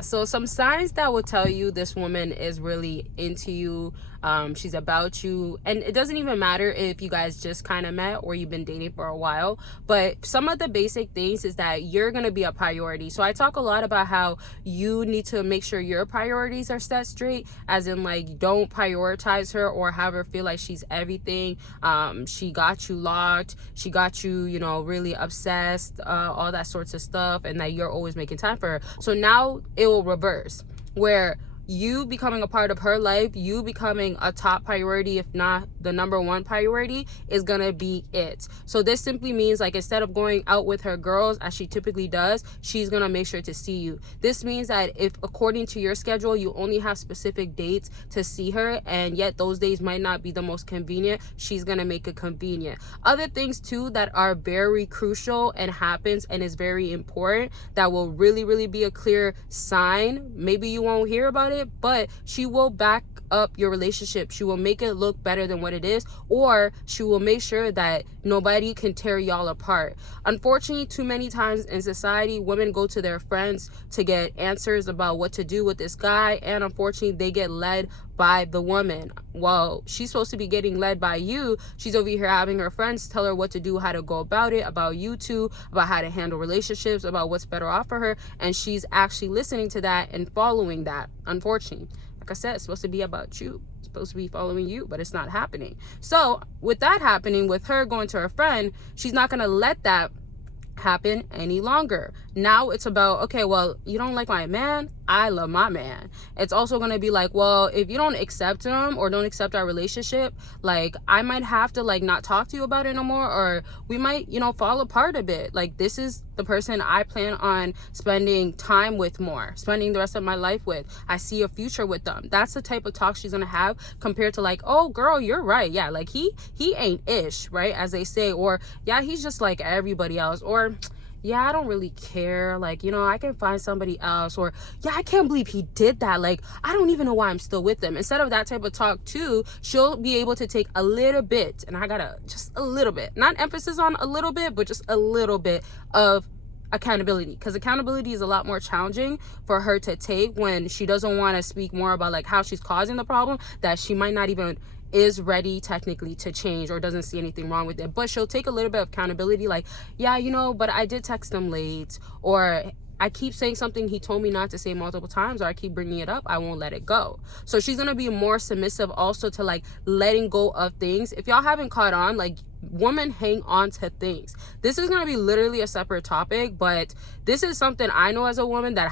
So some signs that will tell you this woman is really into you, she's about you, and it doesn't even matter if you guys just kind of met or you've been dating for a while, but some of the basic things is that you're going to be a priority. So I talk a lot about how you need to make sure your priorities are set straight, as in like don't prioritize her or have her feel like she's everything. She got you locked, she got you, you know, really obsessed, all that sorts of stuff, and that you're always making time for her. So now it will reverse, where you becoming a part of her life, you becoming a top priority, if not the number one priority, is gonna be it. So this simply means, like, instead of going out with her girls as she typically does, she's gonna make sure to see you. This means that if according to your schedule you only have specific dates to see her, and yet those days might not be the most convenient, she's gonna make it convenient. Other things too that are very crucial and happens and is very important, that will really be a clear sign, maybe you won't hear about it, but she will back up your relationship. She will make it look better than what it is, or she will make sure that nobody can tear y'all apart. Unfortunately, too many times in society, women go to their friends to get answers about what to do with this guy, and unfortunately they get led by the woman. Well, she's supposed to be getting led by you. She's over here having her friends tell her what to do, how to go about it, about you two, about how to handle relationships, about what's better off for her, and she's actually listening to that and following that. Unfortunately, like I said, it's supposed to be about you. It's supposed to be following you, but it's not happening. So with that happening, with her going to her friend, she's not going to let that happen any longer. Now it's about, okay, well, you don't like my man, I love my man. It's also going to be like, well, if you don't accept him or don't accept our relationship, like, I might have to like not talk to you about it no more, or we might, you know, fall apart a bit. Like, this is the person I plan on spending time with more, spending the rest of my life with. I see a future with them. That's the type of talk she's gonna have, compared to like, oh girl, you're right, yeah, like he ain't ish, right, as they say, or yeah, he's just like everybody else, or yeah, I don't really care, like, you know, I can find somebody else, or yeah, I can't believe he did that, like, I don't even know why I'm still with them. Instead of that type of talk too, she'll be able to take a little bit, and I gotta just a little bit, not emphasis on a little bit, but just a little bit of accountability, because accountability is a lot more challenging for her to take when she doesn't want to speak more about like how she's causing the problem, that she might not even is ready technically to change or doesn't see anything wrong with it. But she'll take a little bit of accountability, like, yeah, you know, but I did text him late, or I keep saying something he told me not to say multiple times, or I keep bringing it up, I won't let it go. So she's gonna be more submissive also to like letting go of things. If y'all haven't caught on, like, women hang on to things. This is going to be literally a separate topic, but this is something I know as a woman that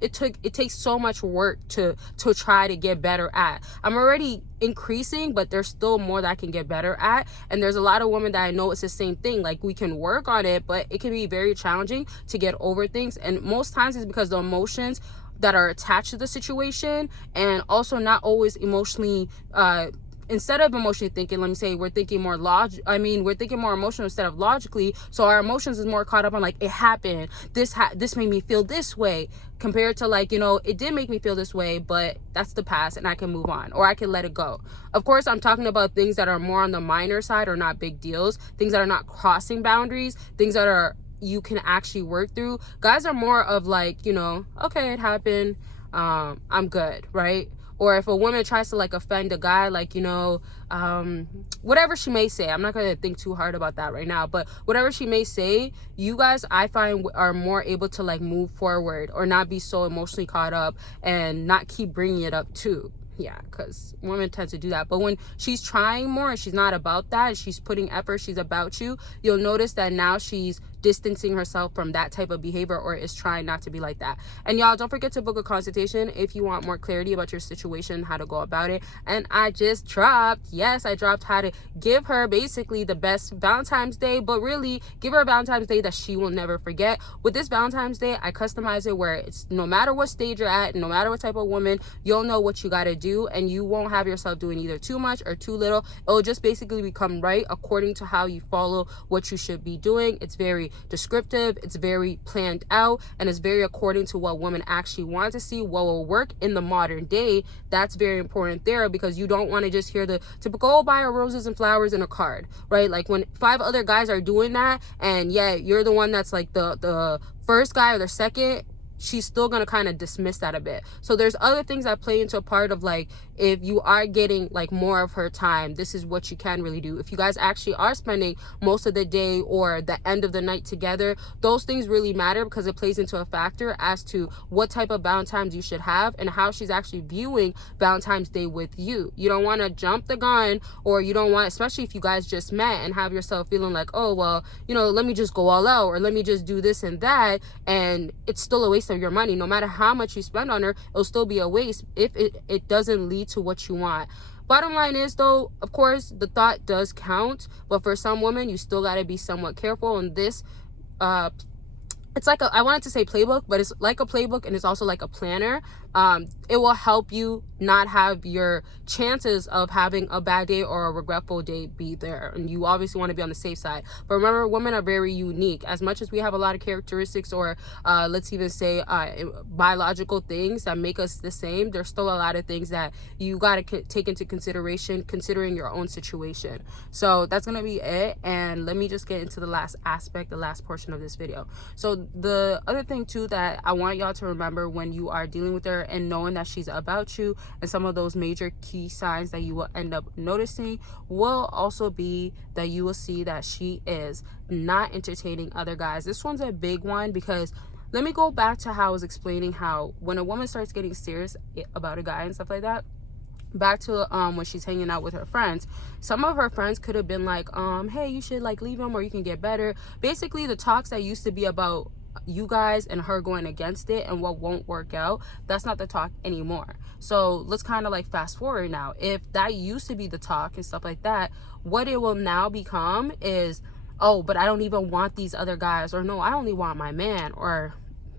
it takes so much work to try to get better at. I'm already increasing, but there's still more that I can get better at, and there's a lot of women that I know it's the same thing. Like, we can work on it, but it can be very challenging to get over things, and most times it's because the emotions that are attached to the situation, and also not always emotionally instead of emotionally thinking, let me say, we're thinking more we're thinking more emotional instead of logically. So our emotions is more caught up on like, it happened, this made me feel this way, compared to like, you know, it did make me feel this way, but that's the past and I can move on, or I can let it go. Of course, I'm talking about things that are more on the minor side, or not big deals, things that are not crossing boundaries, things that are you can actually work through. Guys are more of like, you know, okay, it happened, I'm good, right? Or if a woman tries to like offend a guy, like, you know, whatever she may say, I'm not going to think too hard about that right now, but whatever she may say, you guys, I find, are more able to like move forward, or not be so emotionally caught up and not keep bringing it up too. Yeah, because women tend to do that. But when she's trying more and she's not about that, and she's putting effort, she's about you, you'll notice that now she's distancing herself from that type of behavior, or is trying not to be like that. And y'all, don't forget to book a consultation if you want more clarity about your situation, how to go about it. And I just dropped, yes, I dropped how to give her basically the best Valentine's Day, but really give her a Valentine's Day that she will never forget. With this Valentine's Day, I customize it where it's no matter what stage you're at, no matter what type of woman, you'll know what you got to do, and you won't have yourself doing either too much or too little. It'll just basically become right according to how you follow what you should be doing. It's very descriptive, it's very planned out, and it's very according to what women actually want to see, what will work in the modern day. That's very important there, because you don't want to just hear the typical, oh, buy her roses and flowers and a card, right? Like, when 5 other guys are doing that, and yeah, you're the one that's like the first guy or the second, she's still gonna kind of dismiss that a bit. So there's other things that play into a part of like, if you are getting like more of her time, this is what you can really do. If you guys actually are spending most of the day or the end of the night together, those things really matter, because it plays into a factor as to what type of Valentine's you should have and how she's actually viewing Valentine's Day with you. You don't want to jump the gun, or you don't want, especially if you guys just met, and have yourself feeling like, oh well, you know, let me just go all out, or let me just do this and that, and it's still a waste of your money. No matter how much you spend on her, it'll still be a waste if it doesn't lead to what you want. Bottom line is, though, of course, the thought does count, but for some women, you still got to be somewhat careful. And this it's like I wanted to say playbook, but it's like a playbook, and it's also like a planner. It will help you not have your chances of having a bad day or a regretful day be there. And you obviously want to be on the safe side. But remember, women are very unique. As much as we have a lot of characteristics, or let's even say biological things that make us the same, there's still a lot of things that you got to take into consideration, considering your own situation. So that's going to be it. And let me just get into the last aspect, the last portion of this video. So the other thing too that I want y'all to remember when you are dealing with her and knowing that she's about you, and some of those major key signs that you will end up noticing will also be that you will see that she is not entertaining other guys. This one's a big one, because let me go back to how I was explaining how when a woman starts getting serious about a guy and stuff like that, back to when she's hanging out with her friends, some of her friends could have been like, hey, you should like leave him, or you can get better. Basically, the talks that used to be about you guys and her going against it and what won't work out, that's not the talk anymore. So let's kind of like fast forward now. If that used to be the talk and stuff like that, what it will now become is, oh, but I don't even want these other guys, or no, I only want my man, or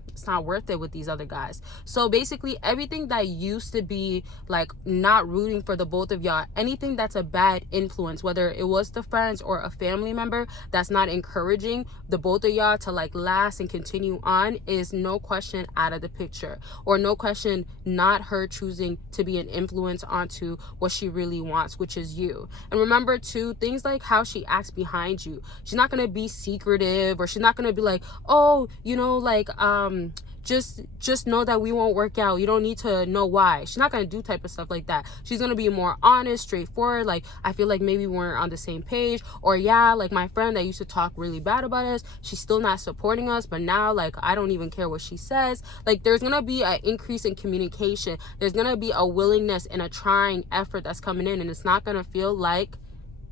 it's not worth it with these other guys. So basically, everything that used to be like not rooting for the both of y'all, anything that's a bad influence, whether it was the friends or a family member that's not encouraging the both of y'all to like last and continue on, is no question out of the picture, or no question not her choosing to be an influence onto what she really wants, which is you. And remember too, things like how she acts behind you, she's not going to be secretive, or she's not going to be like, oh, you know, like just know that we won't work out, you don't need to know why. She's not going to do type of stuff like that. She's going to be more honest, straightforward, like, I feel like maybe we're on the same page, or yeah, like my friend that used to talk really bad about us, she's still not supporting us, but now like I don't even care what she says. Like, there's going to be an increase in communication, there's going to be a willingness and a trying effort that's coming in, and it's not going to feel like,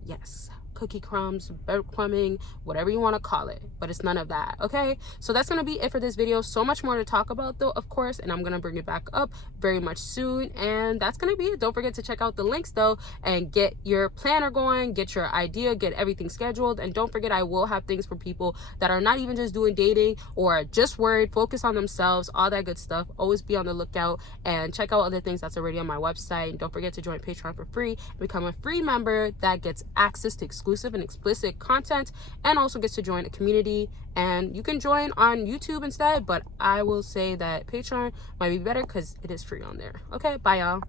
yes, cookie crumbs, breadcrumbing, whatever you want to call it, but it's none of that. Okay, so that's gonna be it for this video. So much more to talk about though, of course, and I'm gonna bring it back up very much soon, and that's gonna be it. Don't forget to check out the links though, and get your planner going, get your idea, get everything scheduled. And don't forget, I will have things for people that are not even just doing dating, or just worried, focus on themselves, all that good stuff. Always be on the lookout and check out other things that's already on my website. And don't forget to join Patreon for free, become a free member that gets access to exclusive and explicit content, and also gets to join a community. And you can join on YouTube instead, but I will say that Patreon might be better because it is free on there. Okay, bye y'all.